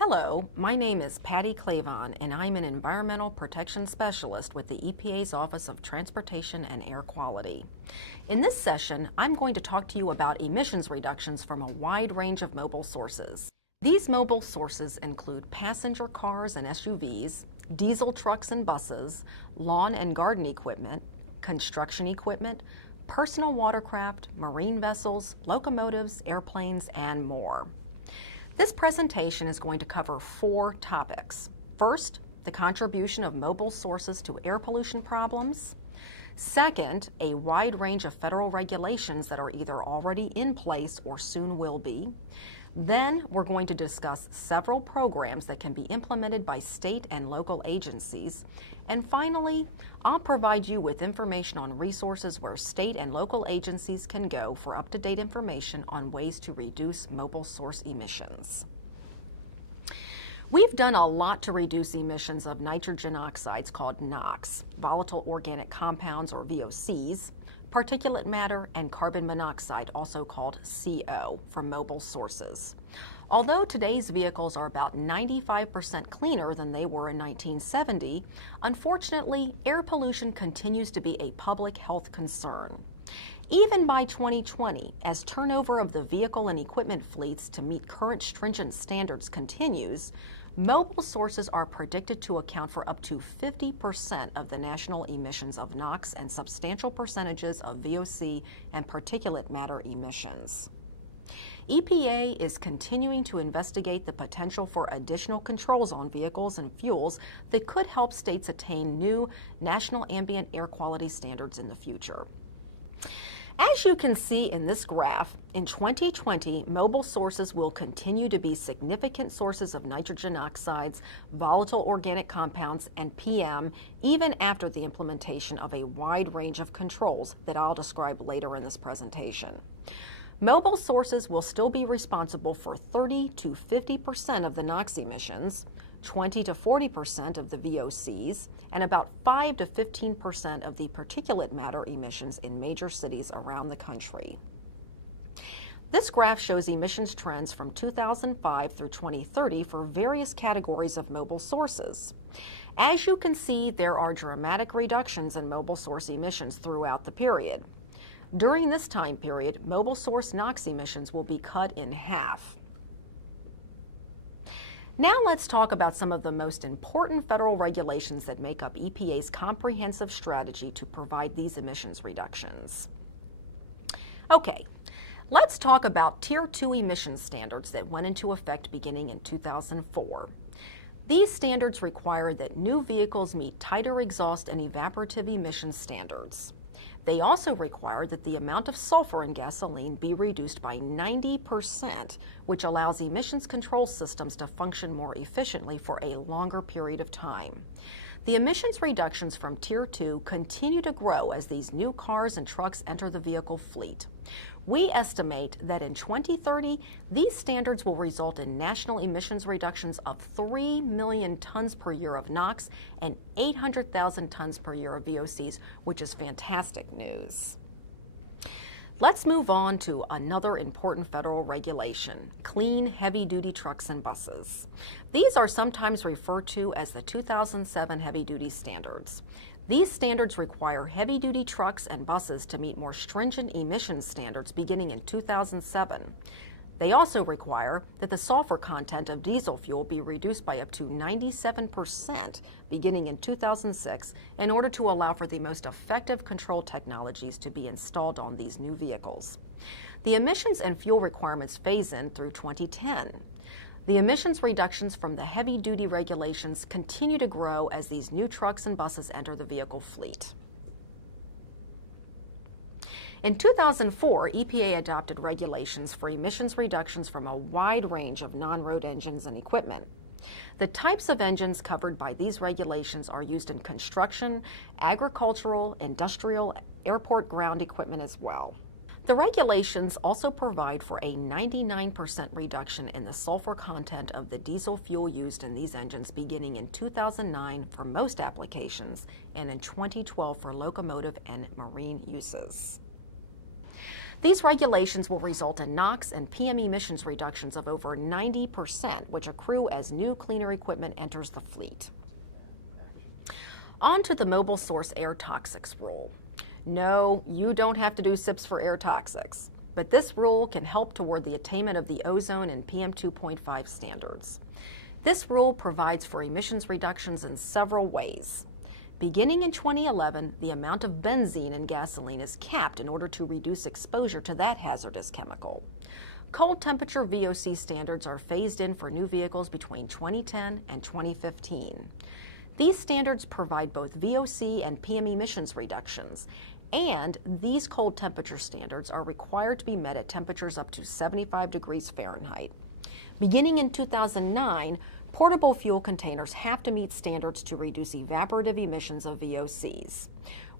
Hello, my name is Patty Klavon, and I'm an Environmental Protection Specialist with the EPA's Office of Transportation and Air Quality. In this session, I'm going to talk to you about emissions reductions from a wide range of mobile sources. These mobile sources include passenger cars and SUVs, diesel trucks and buses, lawn and garden equipment, construction equipment, personal watercraft, marine vessels, locomotives, airplanes, and more. This presentation is going to cover 4 topics. First, the contribution of mobile sources to air pollution problems. Second, a wide range of federal regulations that are either already in place or soon will be. Then we're going to discuss several programs that can be implemented by state and local agencies. And finally, I'll provide you with information on resources where state and local agencies can go for up-to-date information on ways to reduce mobile source emissions. We've done a lot to reduce emissions of nitrogen oxides called NOx, volatile organic compounds or VOCs, particulate matter, and carbon monoxide, also called CO, from mobile sources. Although today's vehicles are about 95% cleaner than they were in 1970, unfortunately, air pollution continues to be a public health concern. Even by 2020, as turnover of the vehicle and equipment fleets to meet current stringent standards continues, mobile sources are predicted to account for up to 50% of the national emissions of NOx and substantial percentages of VOC and particulate matter emissions. EPA is continuing to investigate the potential for additional controls on vehicles and fuels that could help states attain new national ambient air quality standards in the future. As you can see in this graph, in 2020, mobile sources will continue to be significant sources of nitrogen oxides, volatile organic compounds, and PM, even after the implementation of a wide range of controls that I'll describe later in this presentation. Mobile sources will still be responsible for 30 to 50% of the NOx emissions, 20 to 40% of the VOCs, and about 5 to 15% of the particulate matter emissions in major cities around the country. This graph shows emissions trends from 2005 through 2030 for various categories of mobile sources. As you can see, there are dramatic reductions in mobile source emissions throughout the period. During this time period, mobile source NOx emissions will be cut in half. Now let's talk about some of the most important federal regulations that make up EPA's comprehensive strategy to provide these emissions reductions. Okay, let's talk about Tier 2 emissions standards that went into effect beginning in 2004. These standards require that new vehicles meet tighter exhaust and evaporative emissions standards. They also require that the amount of sulfur in gasoline be reduced by 90%, which allows emissions control systems to function more efficiently for a longer period of time. The emissions reductions from Tier 2 continue to grow as these new cars and trucks enter the vehicle fleet. We estimate that in 2030, these standards will result in national emissions reductions of 3 million tons per year of NOx and 800,000 tons per year of VOCs, which is fantastic news. Let's move on to another important federal regulation, clean heavy-duty trucks and buses. These are sometimes referred to as the 2007 heavy-duty standards. These standards require heavy-duty trucks and buses to meet more stringent emissions standards beginning in 2007. They also require that the sulfur content of diesel fuel be reduced by up to 97% beginning in 2006 in order to allow for the most effective control technologies to be installed on these new vehicles. The emissions and fuel requirements phase in through 2010. The emissions reductions from the heavy-duty regulations continue to grow as these new trucks and buses enter the vehicle fleet. In 2004, EPA adopted regulations for emissions reductions from a wide range of non-road engines and equipment. The types of engines covered by these regulations are used in construction, agricultural, industrial, airport ground equipment as well. The regulations also provide for a 99% reduction in the sulfur content of the diesel fuel used in these engines beginning in 2009 for most applications and in 2012 for locomotive and marine uses. These regulations will result in NOx and PM emissions reductions of over 90%, which accrue as new cleaner equipment enters the fleet. On to the mobile source air toxics rule. No, you don't have to do SIPs for air toxics, but this rule can help toward the attainment of the ozone and PM 2.5 standards. This rule provides for emissions reductions in several ways. Beginning in 2011, the amount of benzene in gasoline is capped in order to reduce exposure to that hazardous chemical. Cold temperature VOC standards are phased in for new vehicles between 2010 and 2015. These standards provide both VOC and PM emissions reductions, and these cold temperature standards are required to be met at temperatures up to 75 degrees Fahrenheit. Beginning in 2009, portable fuel containers have to meet standards to reduce evaporative emissions of VOCs.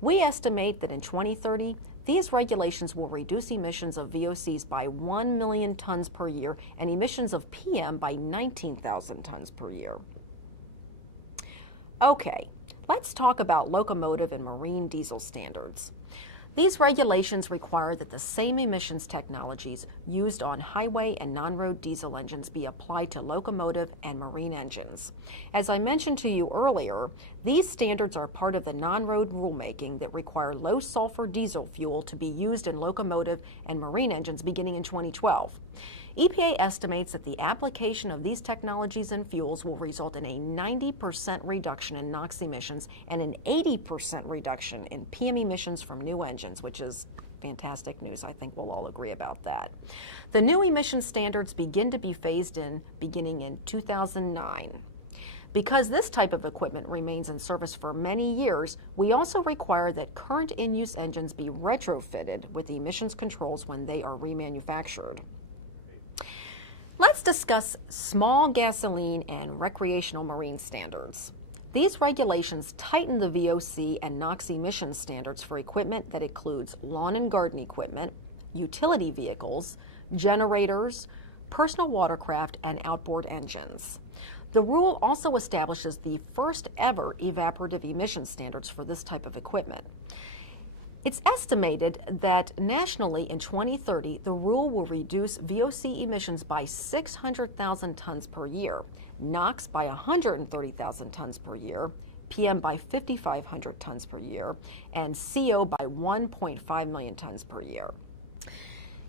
We estimate that in 2030, these regulations will reduce emissions of VOCs by 1 million tons per year and emissions of PM by 19,000 tons per year. Okay, let's talk about locomotive and marine diesel standards. These regulations require that the same emissions technologies used on highway and non-road diesel engines be applied to locomotive and marine engines. As I mentioned to you earlier, these standards are part of the non-road rulemaking that require low sulfur diesel fuel to be used in locomotive and marine engines beginning in 2012. EPA estimates that the application of these technologies and fuels will result in a 90% reduction in NOx emissions and an 80% reduction in PM emissions from new engines, which is fantastic news. I think we'll all agree about that. The new emission standards begin to be phased in beginning in 2009. Because this type of equipment remains in service for many years, we also require that current in-use engines be retrofitted with emissions controls when they are remanufactured. Let's discuss small gasoline and recreational marine standards. These regulations tighten the VOC and NOx emission standards for equipment that includes lawn and garden equipment, utility vehicles, generators, personal watercraft, and outboard engines. The rule also establishes the first ever evaporative emission standards for this type of equipment. It's estimated that nationally in 2030, the rule will reduce VOC emissions by 600,000 tons per year, NOx by 130,000 tons per year, PM by 5,500 tons per year, and CO by 1.5 million tons per year.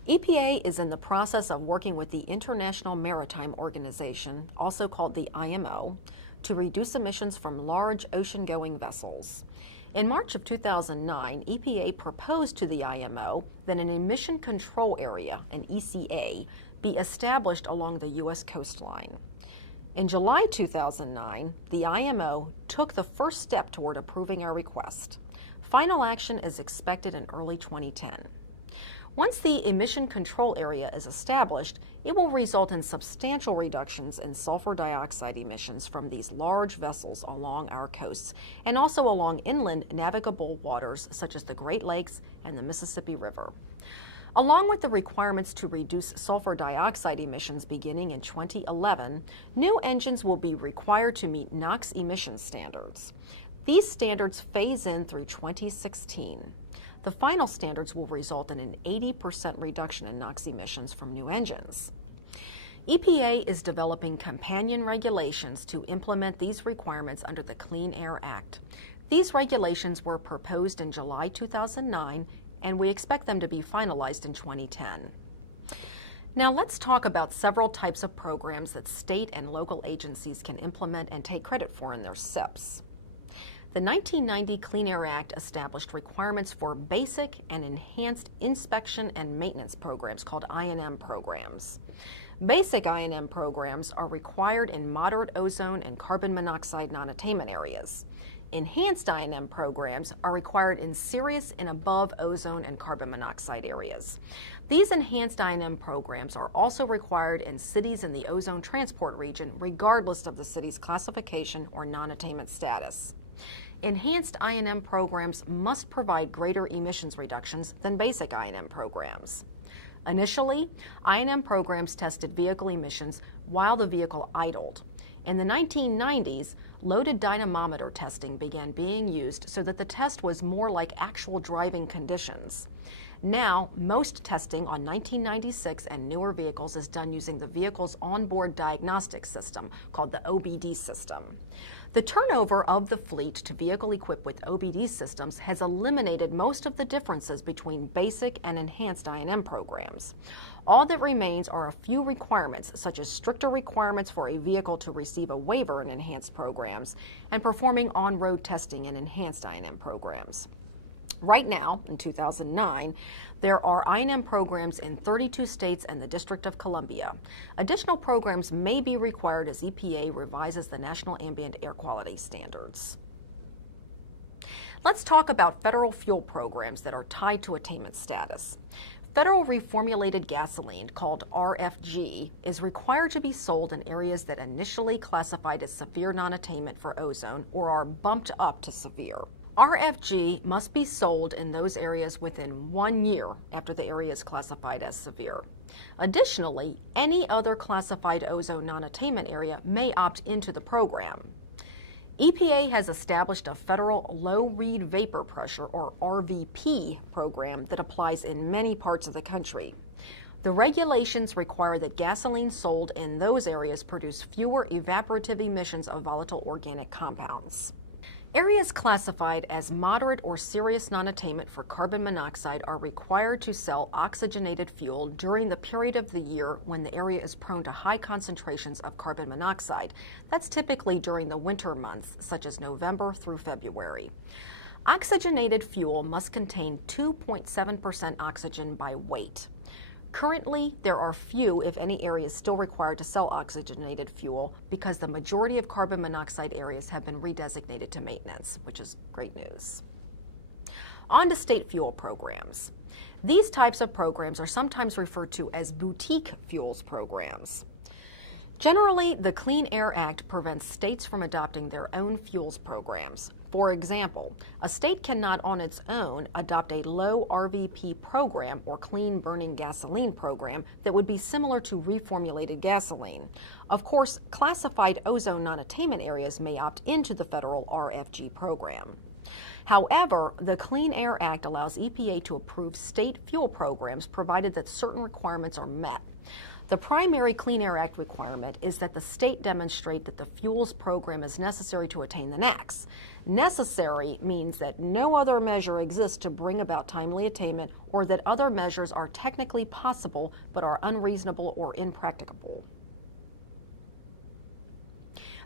EPA is in the process of working with the International Maritime Organization, also called the IMO, to reduce emissions from large ocean-going vessels. In March of 2009, EPA proposed to the IMO that an emission control area, an ECA, be established along the U.S. coastline. In July 2009, the IMO took the first step toward approving our request. Final action is expected in early 2010. Once the emission control area is established, it will result in substantial reductions in sulfur dioxide emissions from these large vessels along our coasts and also along inland navigable waters such as the Great Lakes and the Mississippi River. Along with the requirements to reduce sulfur dioxide emissions beginning in 2011, new engines will be required to meet NOx emission standards. These standards phase in through 2016. The final standards will result in an 80% reduction in NOx emissions from new engines. EPA is developing companion regulations to implement these requirements under the Clean Air Act. These regulations were proposed in July 2009, and we expect them to be finalized in 2010. Now let's talk about several types of programs that state and local agencies can implement and take credit for in their SIPs. The 1990 Clean Air Act established requirements for basic and enhanced inspection and maintenance programs called I&M programs. Basic I&M programs are required in moderate ozone and carbon monoxide non-attainment areas. Enhanced I&M programs are required in serious and above ozone and carbon monoxide areas. These enhanced I&M programs are also required in cities in the ozone transport region, regardless of the city's classification or non-attainment status. Enhanced I&M programs must provide greater emissions reductions than basic I&M programs. Initially, I&M programs tested vehicle emissions while the vehicle idled. In the 1990s, loaded dynamometer testing began being used so that the test was more like actual driving conditions. Now, most testing on 1996 and newer vehicles is done using the vehicle's onboard diagnostic system, called the OBD system. The turnover of the fleet to vehicle equipped with OBD systems has eliminated most of the differences between basic and enhanced I&M programs. All that remains are a few requirements, such as stricter requirements for a vehicle to receive a waiver in enhanced programs and performing on-road testing in enhanced I&M programs. Right now, in 2009, there are I&M programs in 32 states and the District of Columbia. Additional programs may be required as EPA revises the National Ambient Air Quality Standards. Let's talk about federal fuel programs that are tied to attainment status. Federal reformulated gasoline, called RFG, is required to be sold in areas that initially classified as severe non-attainment for ozone or are bumped up to severe. RFG must be sold in those areas within 1 year after the area is classified as severe. Additionally, any other classified ozone non-attainment area may opt into the program. EPA has established a federal low-read vapor pressure, or RVP, program that applies in many parts of the country. The regulations require that gasoline sold in those areas produce fewer evaporative emissions of volatile organic compounds. Areas classified as moderate or serious non-attainment for carbon monoxide are required to sell oxygenated fuel during the period of the year when the area is prone to high concentrations of carbon monoxide. That's typically during the winter months, such as November through February. Oxygenated fuel must contain 2.7% oxygen by weight. Currently, there are few, if any, areas still required to sell oxygenated fuel because the majority of carbon monoxide areas have been redesignated to maintenance, which is great news. On to state fuel programs. These types of programs are sometimes referred to as boutique fuels programs. Generally, the Clean Air Act prevents states from adopting their own fuels programs. For example, a state cannot on its own adopt a low RVP program or clean burning gasoline program that would be similar to reformulated gasoline. Of course, classified ozone non-attainment areas may opt into the federal RFG program. However, the Clean Air Act allows EPA to approve state fuel programs provided that certain requirements are met. The primary Clean Air Act requirement is that the state demonstrate that the fuels program is necessary to attain the NAAQS. Necessary means that no other measure exists to bring about timely attainment, or that other measures are technically possible but are unreasonable or impracticable.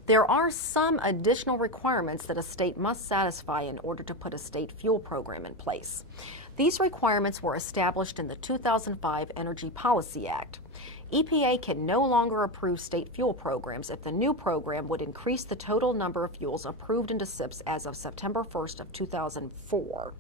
There are some additional requirements that a state must satisfy in order to put a state fuel program in place. These requirements were established in the 2005 Energy Policy Act. EPA can no longer approve state fuel programs if the new program would increase the total number of fuels approved into SIPs as of September 1st of 2004.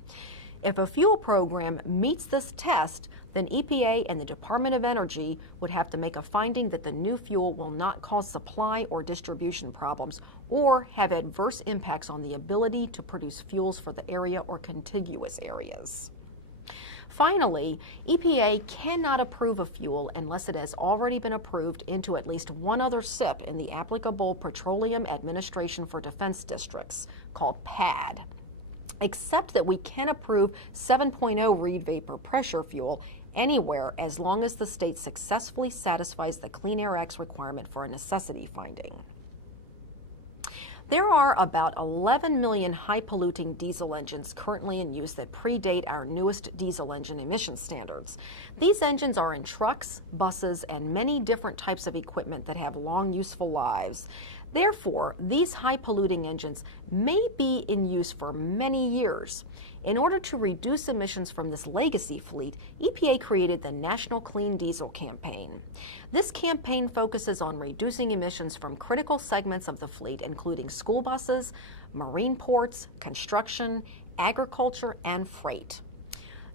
If a fuel program meets this test, then EPA and the Department of Energy would have to make a finding that the new fuel will not cause supply or distribution problems or have adverse impacts on the ability to produce fuels for the area or contiguous areas. Finally, EPA cannot approve a fuel unless it has already been approved into at least one other SIP in the applicable Petroleum Administration for Defense Districts, called PAD. Except that we can approve 7.0 read vapor pressure fuel anywhere as long as the state successfully satisfies the Clean Air Act's requirement for a necessity finding. There are about 11 million high-polluting diesel engines currently in use that predate our newest diesel engine emission standards. These engines are in trucks, buses, and many different types of equipment that have long, useful lives. Therefore, these high-polluting engines may be in use for many years. In order to reduce emissions from this legacy fleet, EPA created the National Clean Diesel Campaign. This campaign focuses on reducing emissions from critical segments of the fleet, including school buses, marine ports, construction, agriculture, and freight.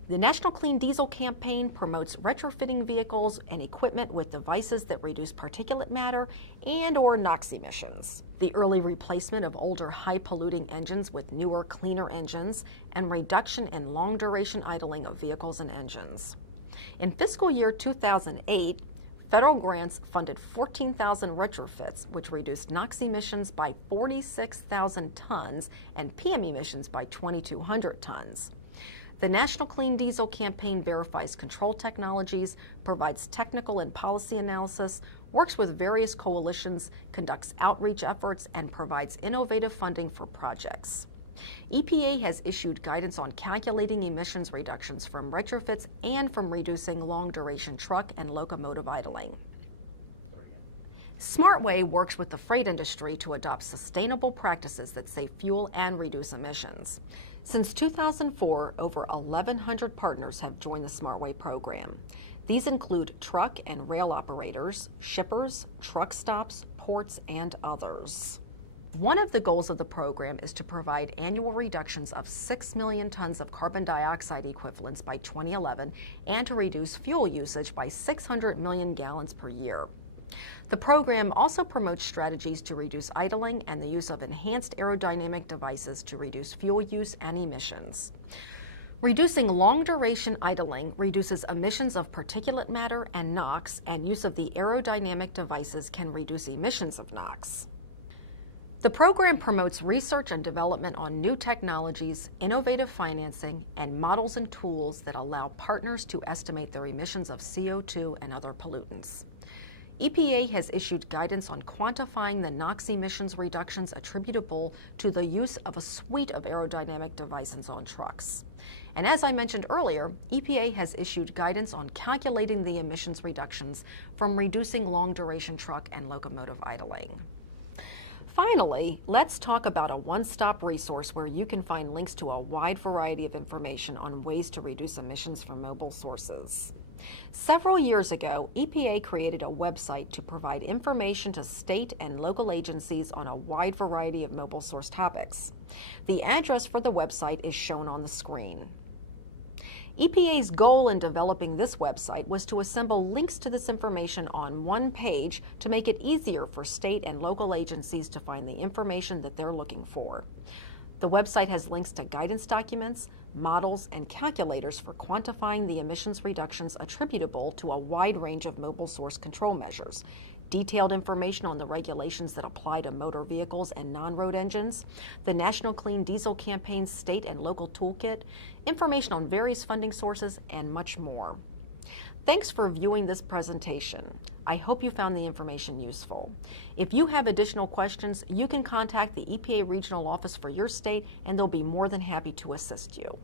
The National Clean Diesel Campaign promotes retrofitting vehicles and equipment with devices that reduce particulate matter and/or NOx emissions, the early replacement of older high-polluting engines with newer, cleaner engines, and reduction in long-duration idling of vehicles and engines. In fiscal year 2008, federal grants funded 14,000 retrofits, which reduced NOx emissions by 46,000 tons and PM emissions by 2,200 tons. The National Clean Diesel Campaign verifies control technologies, provides technical and policy analysis, works with various coalitions, conducts outreach efforts, and provides innovative funding for projects. EPA has issued guidance on calculating emissions reductions from retrofits and from reducing long-duration truck and locomotive idling. SmartWay works with the freight industry to adopt sustainable practices that save fuel and reduce emissions. Since 2004, over 1,100 partners have joined the SmartWay program. These include truck and rail operators, shippers, truck stops, ports, and others. One of the goals of the program is to provide annual reductions of 6 million tons of carbon dioxide equivalents by 2011 and to reduce fuel usage by 600 million gallons per year. The program also promotes strategies to reduce idling and the use of enhanced aerodynamic devices to reduce fuel use and emissions. Reducing long-duration idling reduces emissions of particulate matter and NOx, and use of the aerodynamic devices can reduce emissions of NOx. The program promotes research and development on new technologies, innovative financing, and models and tools that allow partners to estimate their emissions of CO2 and other pollutants. EPA has issued guidance on quantifying the NOx emissions reductions attributable to the use of a suite of aerodynamic devices on trucks. And as I mentioned earlier, EPA has issued guidance on calculating the emissions reductions from reducing long-duration truck and locomotive idling. Finally, let's talk about a one-stop resource where you can find links to a wide variety of information on ways to reduce emissions from mobile sources. Several years ago, EPA created a website to provide information to state and local agencies on a wide variety of mobile source topics. The address for the website is shown on the screen. EPA's goal in developing this website was to assemble links to this information on one page to make it easier for state and local agencies to find the information that they're looking for. The website has links to guidance documents, models, and calculators for quantifying the emissions reductions attributable to a wide range of mobile source control measures, detailed information on the regulations that apply to motor vehicles and non-road engines, the National Clean Diesel Campaign's state and local toolkit, information on various funding sources, and much more. Thanks for viewing this presentation. I hope you found the information useful. If you have additional questions, you can contact the EPA Regional Office for your state, and they'll be more than happy to assist you.